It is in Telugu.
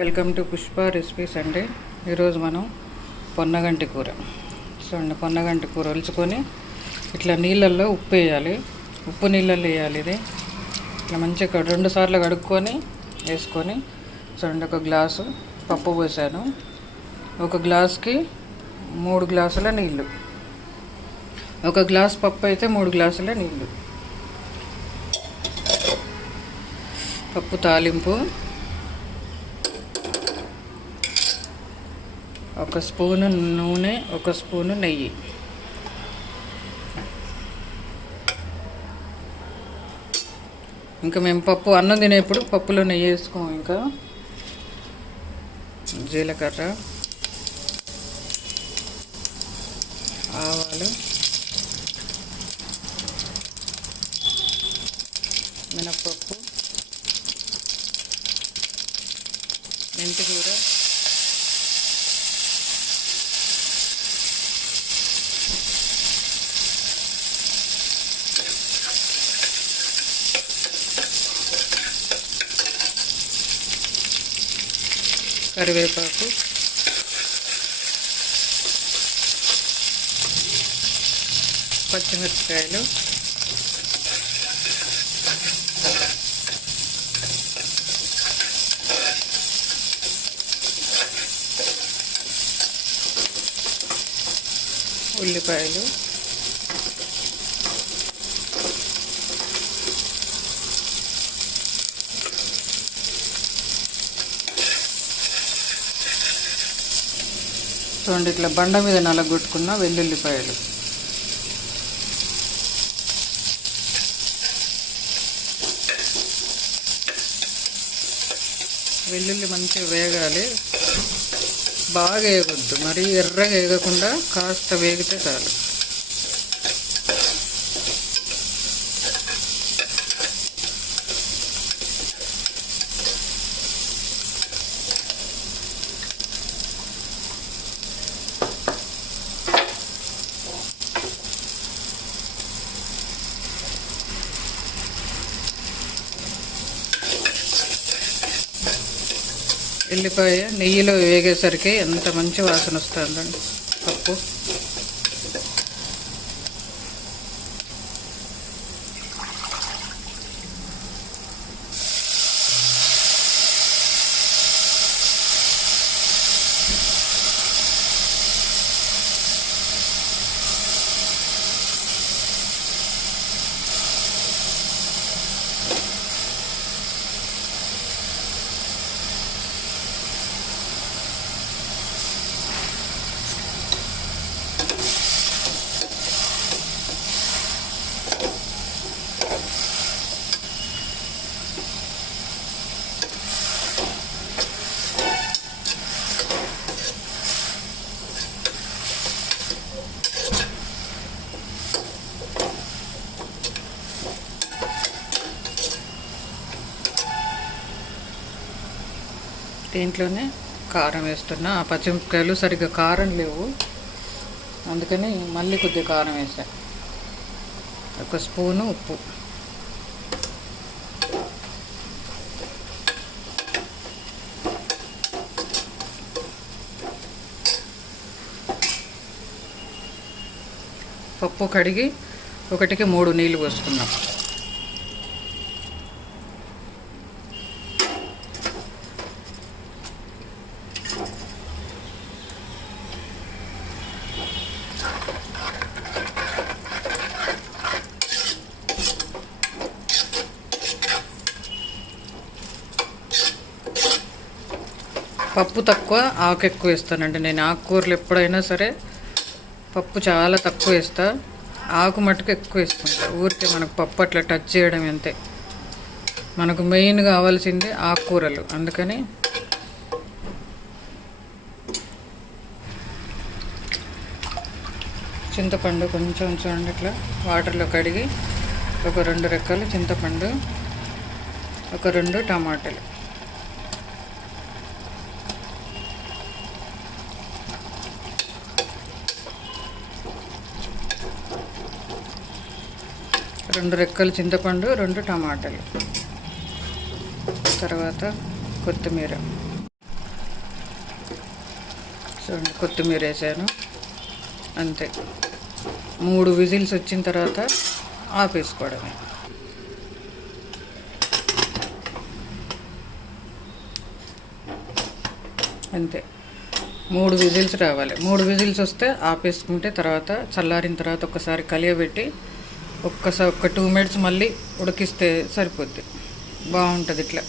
వెల్కమ్ టు పుష్ప రెసిపీస్ అండి. ఈరోజు మనం పొన్నగంటి కూర చూడండి. పొన్నగంటి కూర ఒలుచుకొని ఇట్లా నీళ్ళల్లో ఉప్పు వేయాలి. ఉప్పు నీళ్ళల్లో వేయాలి. ఇది ఇట్లా మంచిగా 2 సార్లు కడుక్కొని వేసుకొని చూడండి. ఒక గ్లాసు పప్పు పోసాను. ఒక గ్లాస్కి 3 గ్లాసుల నీళ్ళు. ఒక గ్లాస్ పప్పు అయితే 3 గ్లాసుల నీళ్ళు. పప్పు తాలింపు, 1 స్పూను నూనె, 1 స్పూను నెయ్యి. ఇంకా మేము పప్పు అన్నం తినేప్పుడు పప్పులో నెయ్యి వేసుకోము. ఇంకా జీలకర్ర, ఆవాలు, మినప్పప్పు, మెంతికూర, కరివేపాకు, పచ్చిమిరపకాయలు, ఉల్లిపాయలు, చూడండి. ఇట్లా బండ మీద నలగొట్టుకున్న వెల్లుల్లిపాయలు, వెల్లుల్లి మంచిగా వేగాలి. బాగా వేయవద్దు, మరీ ఎర్రగా వేగకుండా కాస్త వేగితే చాలు. ఎల్లిపాయ నెయ్యిలో వేగేసరికి ఎంత మంచి వాసన వస్తుందండి పప్పు. దీంట్లోనే కారం వేస్తున్నా. ఆ పచ్చిమిరపకాయలు సరిగ్గా కారం లేవు, అందుకని మళ్ళీ కొద్దిగా కారం వేసా. 1 స్పూను ఉప్పు, పప్పు కడిగి 1కి 3 నీళ్ళు పోసుకున్నాం. పప్పు తక్కువ, ఆకు ఎక్కువ వేస్తానండి నేను. ఆకుకూరలు ఎప్పుడైనా సరే పప్పు చాలా తక్కువ వేస్తా, ఆకు మటుకు ఎక్కువ వేసుకుంటా. ఊరికే మనకు పప్పు అట్లా టచ్ చేయడం అంతే. మనకు మెయిన్ కావాల్సింది ఆకుకూరలు, అందుకని చింతపండు కొంచెం చూడండి ఇట్లా వాటర్లో కడిగి, ఒక 2 రెక్కలు చింతపండు, ఒక 2 టమాటాలు, రెండు రెక్కలు చింతపండు, 2 టమాటాలు, తర్వాత కొత్తిమీర. చూడండి, కొత్తిమీర వేసాను, అంతే. 3 విజిల్స్ వచ్చిన తర్వాత ఆపేసుకోవడమే. అంతే, 3 విజిల్స్ రావాలి. 3 విజిల్స్ వస్తే ఆపేసుకుంటే తర్వాత చల్లారిన తర్వాత ఒక్కసారి కలియబెట్టి ఒక 2 మినిట్స్ మళ్ళీ ఉడికిస్తే సరిపోద్ది. బాగుంటుంది ఇట్లా.